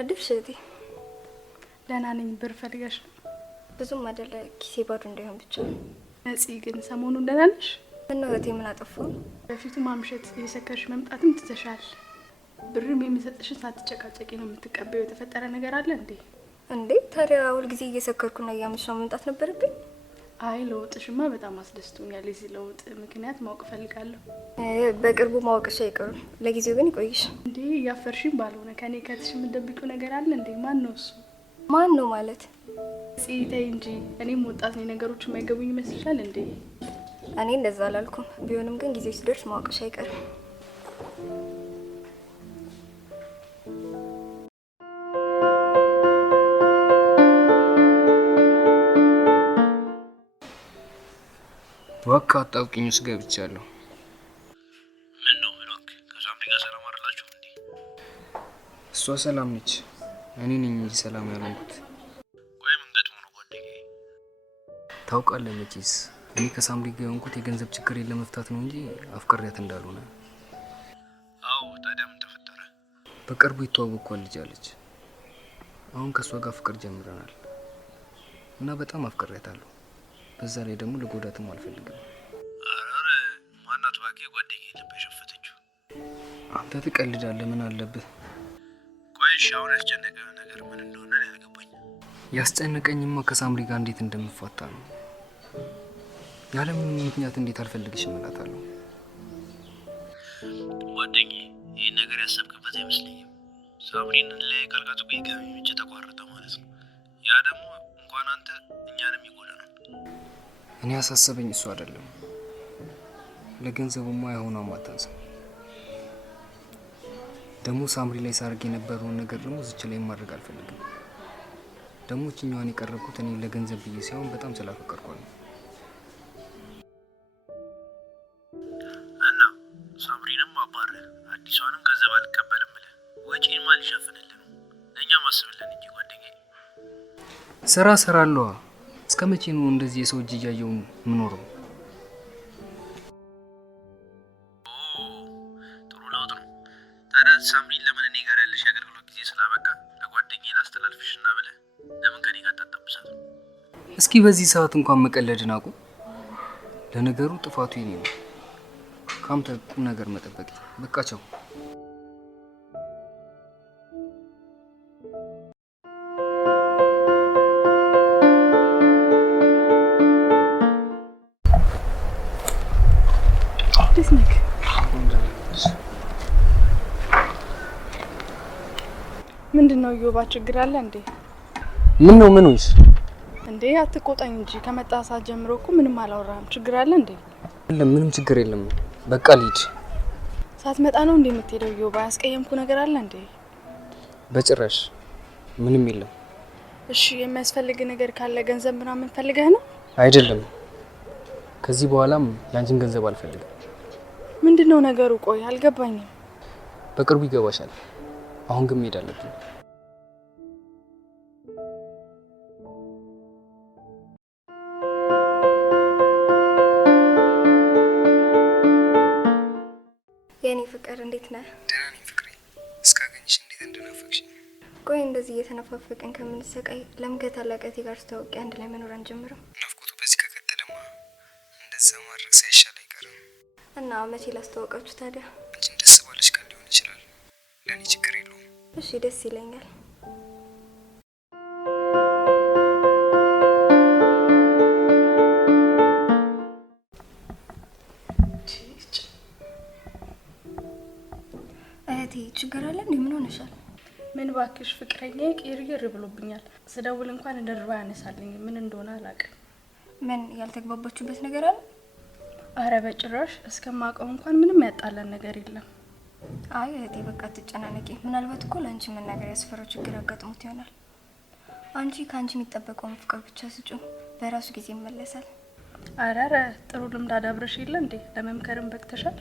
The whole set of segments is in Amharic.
አደርሽ እህቴ? ደህና ነኝ። ብር ፈልገሽ? ብዙም አይደለ፣ ኪሴ ባዶ እንዳይሆን ብቻ። ነፂ ግን ሰሞኑን ደህና ነሽ? ምነው እህቴ ምን አጠፋሁ? በፊቱ ማምሸት እየሰከርሽ መምጣትም ትተሻል። ብርም የሚሰጥሽን ሳትጨቃጨቂ ነው የምትቀበይው። የተፈጠረ ነገር አለ እንዴ? እንዴ ታዲያ ሁልጊዜ እየሰከርኩና እያመሻው መምጣት ነበረብኝ? አይ ለውጥሽማ በጣም አስደስቶኛል። የዚህ ለውጥ ምክንያት ማወቅ ፈልጋለሁ። በቅርቡ ማወቅሽ አይቀርም። ለጊዜው ግን ይቆይሽ። እንዴ እያፈርሽኝ ባልሆነ ከኔ ከትሽ የምትደብቂው ነገር አለ እንዴ? ማን ነው እሱ? ማን ነው ማለት? ጽይተይ እንጂ እኔም ወጣት ነኝ። ነገሮች የማይገቡኝ ይመስልሻል እንዴ? እኔ እንደዛ አላልኩም። ቢሆንም ግን ጊዜው ሲደርስ ማወቅሽ አይቀርም። ወካ አጣብቂኝ ውስጥ ገብቻለሁ። ምን ነው ብሎክ? ከሳምሪ ጋር ሰላም አይደላችሁ እንዴ? እሷ ሰላም ነች፣ እኔ ነኝ እንጂ ሰላም ያልሆንኩት። ቆይ ምን ገጥሞ ነው ጓደኛዬ? ታውቃለህ መቼስ እኔ ከሳምሪ ጋር የሆንኩት የገንዘብ ችግሬን ለመፍታት ነው እንጂ አፍቅሬያት እንዳልሆነ። አዎ ታዲያ ምን ተፈጠረ? በቅርቡ የተዋወቅኳት ልጅ አለች። አሁን ከእሷ ጋር ፍቅር ጀምረናል እና በጣም አፍቅሬያታለሁ። በዛ ላይ ደግሞ ለጎዳትም አልፈልግም። አረ ማናት ባቂ ጓደኛዬ ልብ የሸፈተችው? አንተ ትቀልዳለህ፣ ምን አለብህ? ቆይ እሺ አሁን ያስጨነቀው ነገር ምን እንደሆነ ያልገባኝ። ያስጨነቀኝማ ከሳምሪ ጋር እንዴት እንደምፋታ ነው። ያለምንም ምክንያት እንዴት አልፈልግሽም እላታለሁ። ጓደኛዬ ይህን ነገር ያሰብክበት አይመስለኝም። ሳምሪን ላይ ካልካቱ ገቢ ምንጭ ተቋረጠ ማለት ነው። ያ ደግሞ እንኳን አንተ እኛንም ይጎዳናል። እኔ ያሳሰበኝ እሱ አይደለም። ለገንዘቡማ አይሆንም አታንሳ። ደግሞ ሳምሪ ላይ ሳርግ የነበረውን ነገር ደግሞ እዚች ላይ ማድረግ አልፈልግም። ደግሞ እኛዋን የቀረብኩት እኔ ለገንዘብ ብዬ ሳይሆን በጣም ስላፈቀርኳት ነው። እና ሳምሪንም አባረ አዲሷንም ገንዘብ አልቀበልም ብለህ ወጪን ማን ሊሸፍንልን ነው? ለእኛ ማስብልን እንጂ ጓደኛዬ። ስራ ሰራለዋ። እስከ መቼ ነው እንደዚህ የሰው እጅ እያየው የምኖረው? ጥሩ ለውጥ ነው። ታዲያ ሳምሪን ለምን እኔ ጋር ያለሽ የአገልግሎት ጊዜ ስላበቃ ለጓደኛዬ ላስተላልፍሽና ብለህ ለምን ከኔ ጋር ታጣብሳት? እስኪ በዚህ ሰዓት እንኳን መቀለድን አቁም። ለነገሩ ጥፋቱ የኔ ነው። ካንተ ቁም ነገር መጠበቅ በቃቸው። ምንድነው ዮባ? ችግር አለ እንዴ? ምን ነው ምን ሆንሽ እንዴ? አትቆጣኝ እንጂ ከመጣ ሰዓት ጀምሮ እኮ ምንም አላወራህም። ችግር አለ እንዴ? ምንም ችግር የለም። በቃ ልሂድ። ሳትመጣ ነው እንዴ የምትሄደው? ዮባ ያስቀየምኩ ነገር አለ እንዴ? በጭራሽ ምንም የለም። እሺ የሚያስፈልግ ነገር ካለ ገንዘብ ምናምን ፈልገህ ነው? አይደለም። ከዚህ በኋላም ያንቺን ገንዘብ አልፈልግም። ምንድነው ነገሩ? ቆይ አልገባኝም። በቅርቡ ይገባሻል። አሁን ግን መሄድ አለብኝ። የኔ ፍቅር እንዴት ነህ? ደህና ነኝ ፍቅሬ። እስካገኝሽ እንዴት እንደናፈቅሽኝ። ቆይ እንደዚህ እየተነፋፈቅን ከምንሰቃይ ለምን ከታላቀቴ ጋር ተዋውቂ አንድ ላይ መኖር አንጀምርም? ናፍቆቱ በዚህ ከቀጠለማ እንደዛ ማድረግ ሳይሻል አይቀርም። እና መቼ ላስተዋወቃችሁ ታዲያ? አንቺን ደስ ባለሽ ቀን ሊሆን ይችላል። ለእኔ ችግር የለውም። እሺ ደስ ይለኛል። እህቴ ችግር አለ እንዴ? ምን ሆነሻል? ምን ባክሽ ፍቅረኛዬ ቅይር ብሎብኛል። ስደውል እንኳን እንደርባ ያነሳልኝ። ምን እንደሆነ አላውቅም። ምን ያልተግባባችሁበት ነገር አለ? አረ በጭራሽ። እስከማውቀው እንኳን ምንም ያጣላን ነገር የለም። አይ እህቴ በቃ ትጨናነቂ። ምናልባት እኮ ለአንቺ መናገር ያስፈራው ችግር አጋጥሞት ይሆናል። አንቺ ከአንቺ የሚጠበቀውን ፍቅር ብቻ ስጪው፣ በራሱ ጊዜ ይመለሳል። አረ ጥሩ ልምድ አዳብረሽ የለ እንዴ? ለመምከርም በቅተሻል።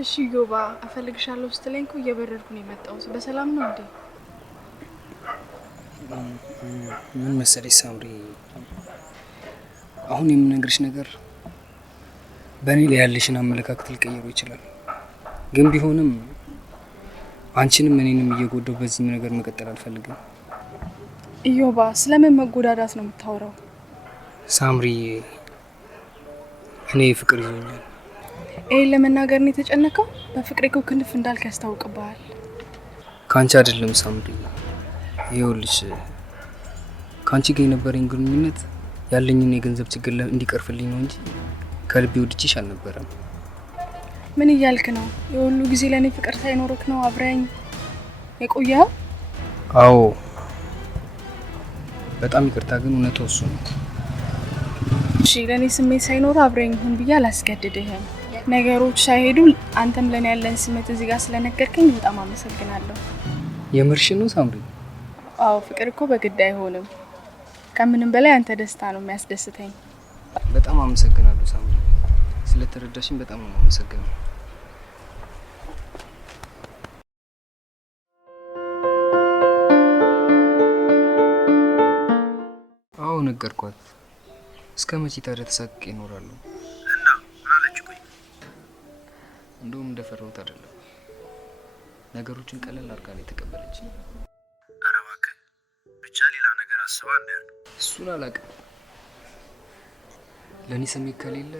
እሺ ዮባ አፈልግሻለሁ ስትለኝ እኮ እየበረርኩ ነው የመጣሁት። በሰላም ነው እንዴ? ምን መሰለሽ ሳምሪ፣ አሁን የምነግርሽ ነገር በእኔ ላይ ያለሽን አመለካከት ሊቀይሩ ይችላል። ግን ቢሆንም አንቺንም እኔንም እየጎዳው በዚህ ነገር መቀጠል አልፈልግም። ኢዮባ ስለምን መጎዳዳት ነው የምታወራው? ሳምሪዬ እኔ ፍቅር ይዞኛል። ይሄን ለመናገር ነው የተጨነቀው? በፍቅሬ እኮ ክንፍ እንዳልክ ያስታውቅብሃል። ካንቺ አይደለም ሳምሪ፣ ይኸውልሽ ካንቺ ጋር የነበረኝ ግንኙነት ያለኝን የገንዘብ ችግር እንዲቀርፍልኝ ነው እንጂ ከልቤ ወድጄሽ አልነበረም። ምን እያልክ ነው? የሁሉ ጊዜ ለኔ ፍቅር ሳይኖርክ ነው አብረኝ የቆየው? አዎ በጣም ይቅርታ፣ ግን እውነታው እሱ ነው። እሺ ለኔ ስሜት ሳይኖር አብረኝ ሁን ብዬ አላስገድድህም። ነገሮች ሳይሄዱ አንተም ለኔ ያለን ስሜት እዚህ ጋር ስለነገርከኝ በጣም አመሰግናለሁ። የምርሽ ነው ሳምሪ? አዎ ፍቅር እኮ በግድ አይሆንም። ከምንም በላይ አንተ ደስታ ነው የሚያስደስተኝ። በጣም አመሰግናለሁ ሳምሪ፣ ስለተረዳሽኝ በጣም ነው አመሰግናለሁ። አዎ ነገርኳት። እስከ መቼ ታዲያ ተሳቅቄ ይኖራሉ? እና ምን አለች? ቆይ እንደውም እንደፈራሁት አይደለም። ነገሮችን ቀለል አድርጋ ነው የተቀበለች። ኧረ እባክህ ብቻ ሌላ ነገር አስባ እንዳይሆን። እሱን አላውቅም። ለእኔ ስሜት ከሌለ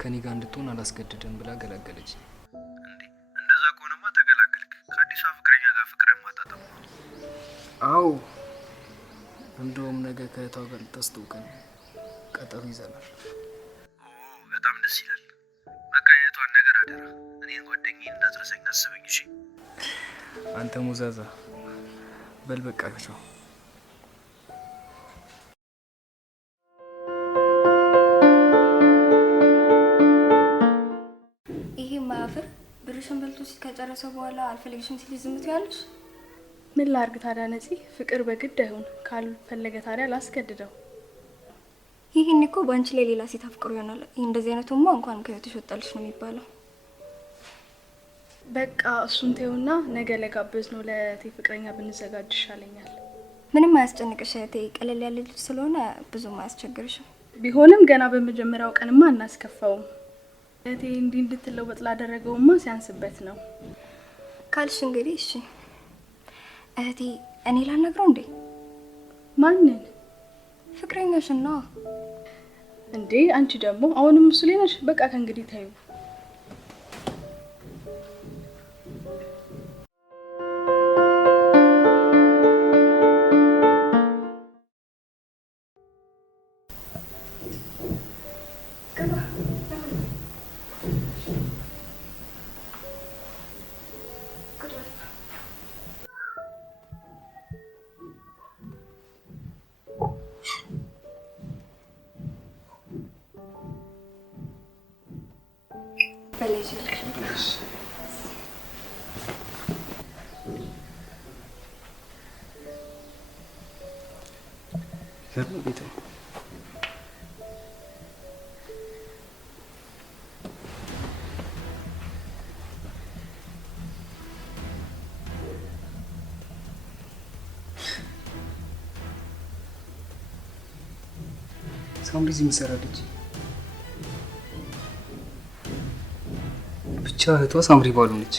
ከኔ ጋር እንድትሆን አላስገድደን ብላ ገላገለች። እንዴ እንደዛ ከሆነማ ተገላገልክ። ከአዲሷ ፍቅረኛ ጋር ፍቅርን ማጣጣም ነው። አዎ እንደውም ነገ ከእህቷ ጋር ልታስተውቀን ቀጠሮ ይዘናል። በጣም ደስ ይላል። በቃ የእህቷን ነገር አደራ እኔን ጓደኛዬን እንዳትረሳኝ አስበኝ። እሺ አንተ ሙዛዛ በል በቃ ቻው። ይሄ ማያፍር ብርሽን በልቶ ከጨረሰ በኋላ አልፈልግሽም ሲል ዝም ትያለሽ? ምን ላርግ ታዲያ ነፂ? ፍቅር በግድ አይሆን፣ ካልፈለገ ታዲያ ላስገድደው። ይሄን እኮ ባንቺ ላይ ሌላ ሴት አፍቅሮ ይሆናል። እንደዚህ አይነቱማ እንኳን ከህይወትሽ ወጣልሽ ነው የሚባለው። በቃ እሱን ተይውና ነገ ለጋበዝ ነው ለእቴ ፍቅረኛ ብንዘጋጅ ይሻለኛል። ምንም አያስጨንቅሽ እህቴ፣ ቀለል ያለ ልጅ ስለሆነ ብዙም አያስቸግርሽም። ቢሆንም ገና በመጀመሪያው ቀንማ እናስከፋውም። እቴ እንዲህ እንድትለወጥ ላደረገውማ ሲያንስበት ነው ካልሽ እንግዲህ እሺ። እህቴ እኔ ላናግረው እንዴ? ማንን? ፍቅረኛሽን ነው እንዴ? አንቺ ደግሞ አሁንም እሱ ላይ ነሽ። በቃ ከእንግዲህ ታዩ። ቤት ሳምሪ እዚህ የምትሰራለች። ብቻ እህቷ ሳምሪ ባሉ ነች።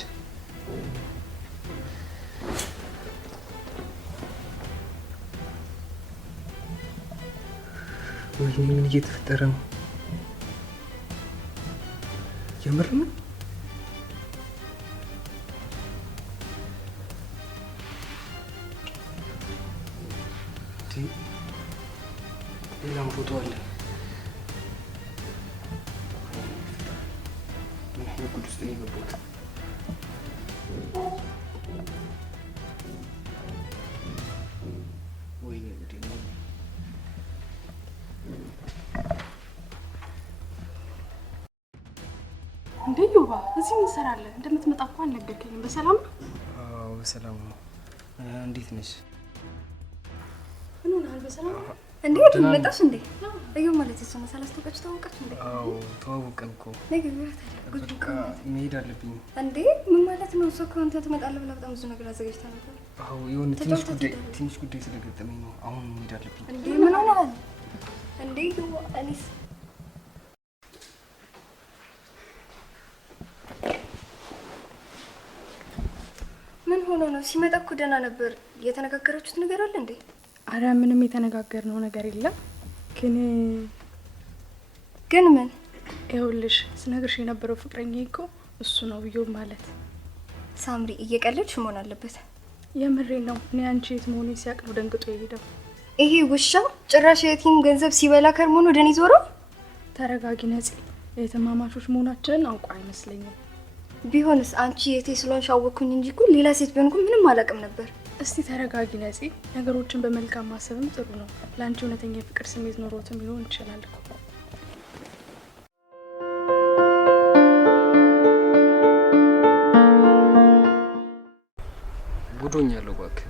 ወይኔ ምን እየተፈጠረ ነው? የምር ነው? ሌላም ፎቶ አለ። ምን ጉድ ውስጥ ነው የገባሁት? ወይኔ ጉዴ ነው። እንዴ ዮባ፣ እዚህ ምን ትሰራለህ? እንደምትመጣ እኮ አልነገርከኝም። በሰላም ነው? አዎ በሰላም ነው። እንዴት ነሽ? ምን ሆነሃል? በሰላም ነው? እንዴ መጣሽ እንዴ? እዩ ማለት እሱ ነው። ሳላስተውቃችሁ ተዋወቃችሁ እንዴ? አዎ ተዋወቅን እኮ። ነገ ጉድ በቃ መሄድ አለብኝ። እንዴ ምን ማለት ነው? እሱ እኮ አንተ ትመጣለህ ብላ በጣም ብዙ ነገር አዘጋጅታ ነበር። አዎ የሆነ ትንሽ ጉዳይ ስለገጠመኝ ነው። አሁን መሄድ አለብኝ። እንዴ ምን ሆነሃል? እንዴ እኔስ ሆኖ ነው? ሲመጣ እኮ ደህና ነበር። የተነጋገራችሁት ነገር አለ እንዴ? አረ ምንም የተነጋገርነው ነገር የለም። ግን ምን? ይኸውልሽ ስነግርሽ የነበረው ፍቅረኛዬ እኮ እሱ ነው ብዬው ማለት። ሳምሪ እየቀለድሽ መሆን አለበት። የምሬ ነው። እኔ አንቺ የት መሆኔን ሲያውቅ ነው ደንግጦ የሄደው። ይሄ ውሻ ጭራሽ የቲም ገንዘብ ሲበላ ከርሞን ወደ እኔ ዞረው። ተረጋጊ ነፂ። የተማማቾች መሆናችንን አውቀው አይመስለኝም። ቢሆንስ አንቺ የቴ ስለሆንሽ አወቅኩኝ እንጂ እኮ ሌላ ሴት ቢሆንኩ ምንም አላውቅም ነበር። እስቲ ተረጋጊ ነፂ። ነገሮችን በመልካም ማሰብም ጥሩ ነው። ለአንቺ እውነተኛ የፍቅር ስሜት ኖሮትም ሊሆን ይችላል እኮ። ጉዶኛለሁ እባክህ።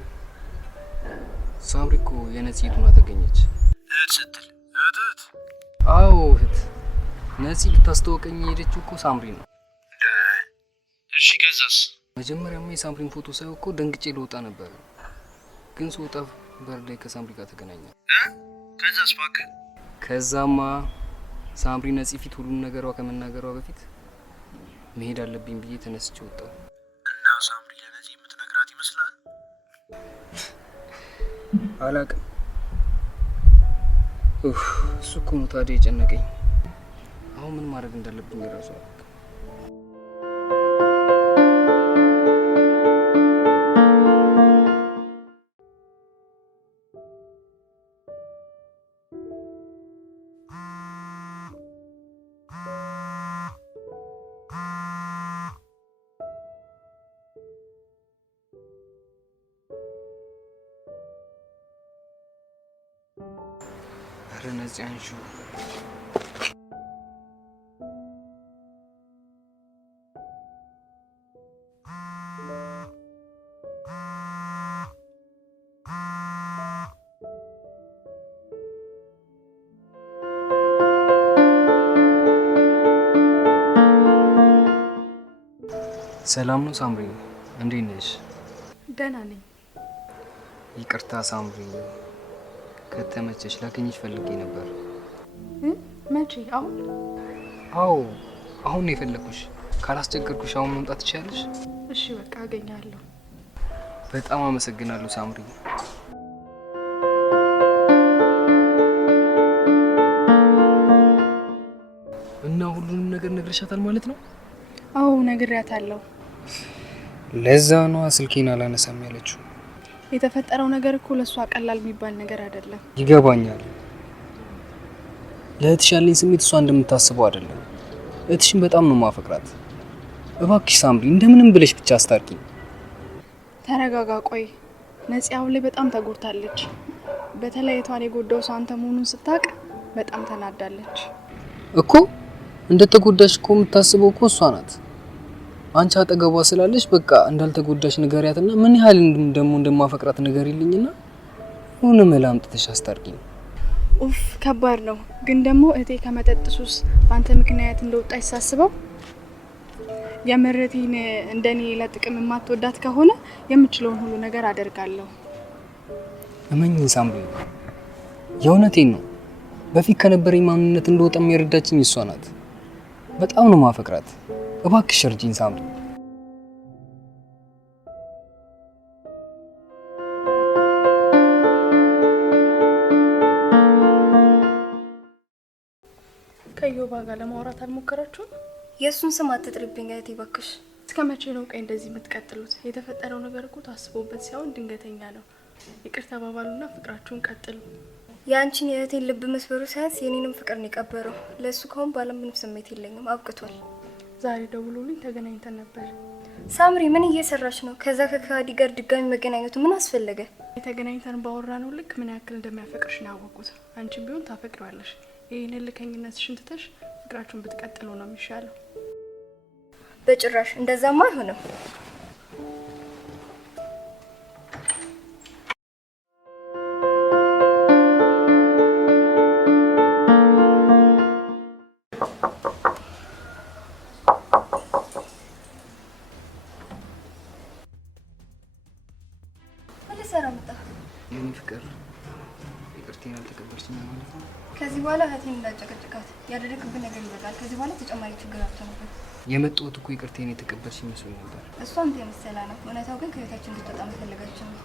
ሳምሪ እኮ የነፂ ዱና ተገኘች። እህት ስትል እህት? አዎ እህት። ነፂ ልታስተዋወቀኝ የሄደችው እኮ ሳምሪ ነው። እሺ ከዛስ? መጀመሪያማ የሳምሪን ፎቶ ሳይ እኮ ደንግጬ ልወጣ ነበር፣ ግን ስወጣ በር ላይ ከሳምሪ ጋር ተገናኘ። ከዛስ? እባክህ። ከዛማ ሳምሪ ነፂ ፊት ሁሉን ነገሯ ከመናገሯ በፊት መሄድ አለብኝ ብዬ ተነስቼ ወጣሁ። እና ሳምሪ ለነፂ የምትነግራት ይመስላል? አላቅም። እሱ እኮ ነው ታዲያ የጨነቀኝ። አሁን ምን ማድረግ እንዳለብኝ እራሱ አላውቅም። ኧረ ነፂ አንሺው። ሰላም ነው ሳምሪ? እንዴት ነሽ? ደህና ነኝ። ይቅርታ ሳምሪ፣ ከተመቸሽ ላገኝሽ ፈልጌ ነበር። መቼ? አሁን? አዎ አሁን ነው የፈለኩሽ። ካላስቸገርኩሽ አሁን መምጣት ትችያለሽ? እሺ በቃ አገኛለሁ። በጣም አመሰግናለሁ ሳምሪ። እና ሁሉንም ነገር ነግረሻታል ማለት ነው? አዎ ነግሬያታለሁ። ለዛ ነው ስልኬን አላነሳም ያለችው። የተፈጠረው ነገር እኮ ለሷ ቀላል የሚባል ነገር አይደለም። ይገባኛል። ለእህትሽ ያለኝ ስሜት እሷ እንደምታስበው አይደለም። እህትሽን በጣም ነው ማፈቅራት። እባክሽ ሳምሪ እንደምንም ብለሽ ብቻ አስታርቂኝ። ተረጋጋ። ቆይ ነፂ አሁን ላይ በጣም ተጎድታለች። በተለይ እቷን የጎዳው ሰው አንተ መሆኑን ስታውቅ በጣም ተናዳለች እኮ። እንደተጎዳሽ እኮ የምታስበው እኮ እሷ ናት። አንቺ አጠገቧ ስላለሽ በቃ እንዳልተጎዳሽ ንገሪያትና ምን ያህል ደግሞ እንደማፈቅራት ንገሪልኝና ሆነ መላምጥተሽ አስታርቂኝ። ኡፍ ከባድ ነው። ግን ደግሞ እህቴ ከመጠጥ ሱስ በአንተ ምክንያት እንደወጣች ሳስበው የምርቴን እንደኔ ለጥቅም የማትወዳት ከሆነ የምችለውን ሁሉ ነገር አደርጋለሁ። እመኝኝ ሳምሪ፣ የእውነቴን ነው። በፊት ከነበረኝ ማንነት እንደወጣ የሚረዳችኝ እሷ ናት። በጣም ነው ማፈቅራት። እባክሽ እርጂኝ ሳምሪ። ከዮባ ጋር ለማውራት አልሞከራችሁም? የእሱን ስም አትጥሪብኝ እህቴ እባክሽ። እስከ መቼ ነው ቀይ እንደዚህ የምትቀጥሉት? የተፈጠረው ነገር እኮ ታስቦበት ሳይሆን ድንገተኛ ነው። ይቅር ተባባሉና ፍቅራችሁን ቀጥሉ። የአንቺን የእህቴን ልብ መስበሩ ሳያንስ የኔንም ፍቅር ነው የቀበረው። ለእሱ ካሁን ባለ ምንም ስሜት የለኝም፣ አብቅቷል። ዛሬ ደውሎልኝ ተገናኝተን ነበር። ሳምሪ ምን እየሰራች ነው? ከዛ ከካዲ ጋር ድጋሚ መገናኘቱ ምን አስፈለገ? የተገናኝተን ባወራነው ልክ ምን ያክል እንደሚያፈቅርሽ ነው ያወቁት። አንቺም ቢሆን ታፈቅሪዋለሽ። ይህንን ልከኝነትሽን ትተሽ ፍቅራችሁን ብትቀጥሉ ነው የሚሻለው። በጭራሽ እንደዛማ አይሆንም። የኔ ፍቅር ይቅርታ ይቅርታዬን አልተቀበልሽኝ ማለት ነው? ከዚህ በኋላ እህቴን እንዳጨቀጭቃት ያደረግብን ነገር ይበቃል። ከዚህ በኋላ ተጨማሪ ችግር አትሆንብን። የመጣሁት እኮ ይቅርታዬን የተቀበልሽ መስሎኝ ነበር። እሷ አንተ የመሰላ ነው። እውነታው ግን ከህይወታችን እንድትወጣ መፈለጋችን ነው።